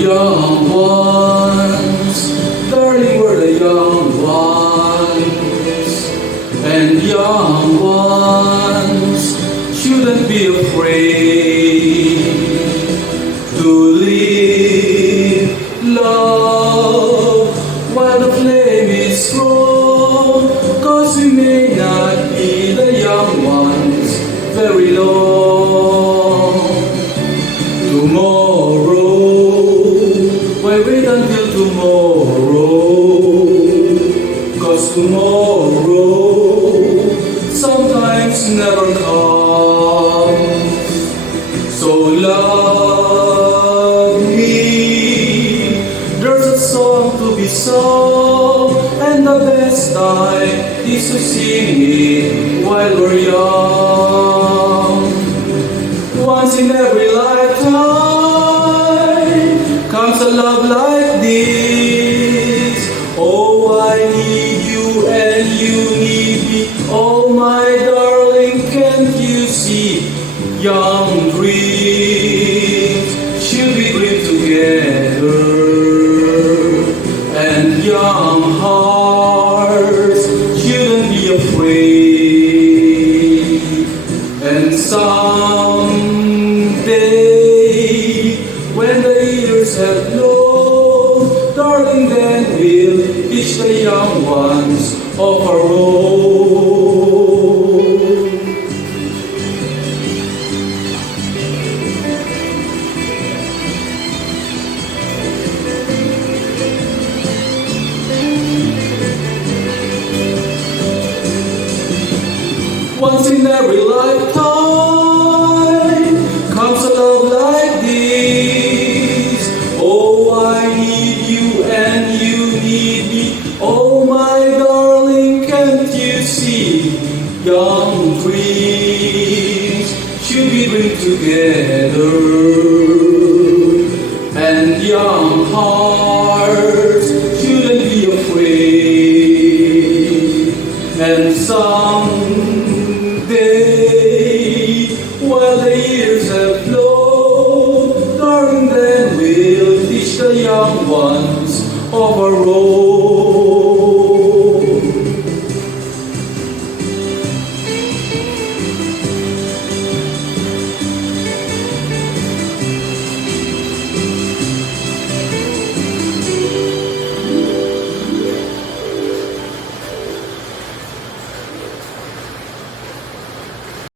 young ones, darling, we're the young ones, and young ones shouldn't be afraid to live, love, while the flame is strong, 'cause we may not be the young ones very long. Tomorrow, why wait until tomorrow? 'Cause tomorrow sometimes never comes. So love me, there's a song to be sung, and the best time is to sing it while we're young. Once in every lifetime comes a love like this. Oh, I need you and you need me. Oh, my darling, can't you see? Young dreams should be dream together, and young hearts shouldn't be afraid. And someday, when the years have blown, darling, then we'll teach the young ones of our own. Once in every lifetime comes a love like this. Oh, I need you and you need me. Oh, my darling, can't you see? Young dreams should be dreamed together, and young hearts shouldn't be afraid. And someday, while the years have flown, darling, then we'll teach the young ones of our own.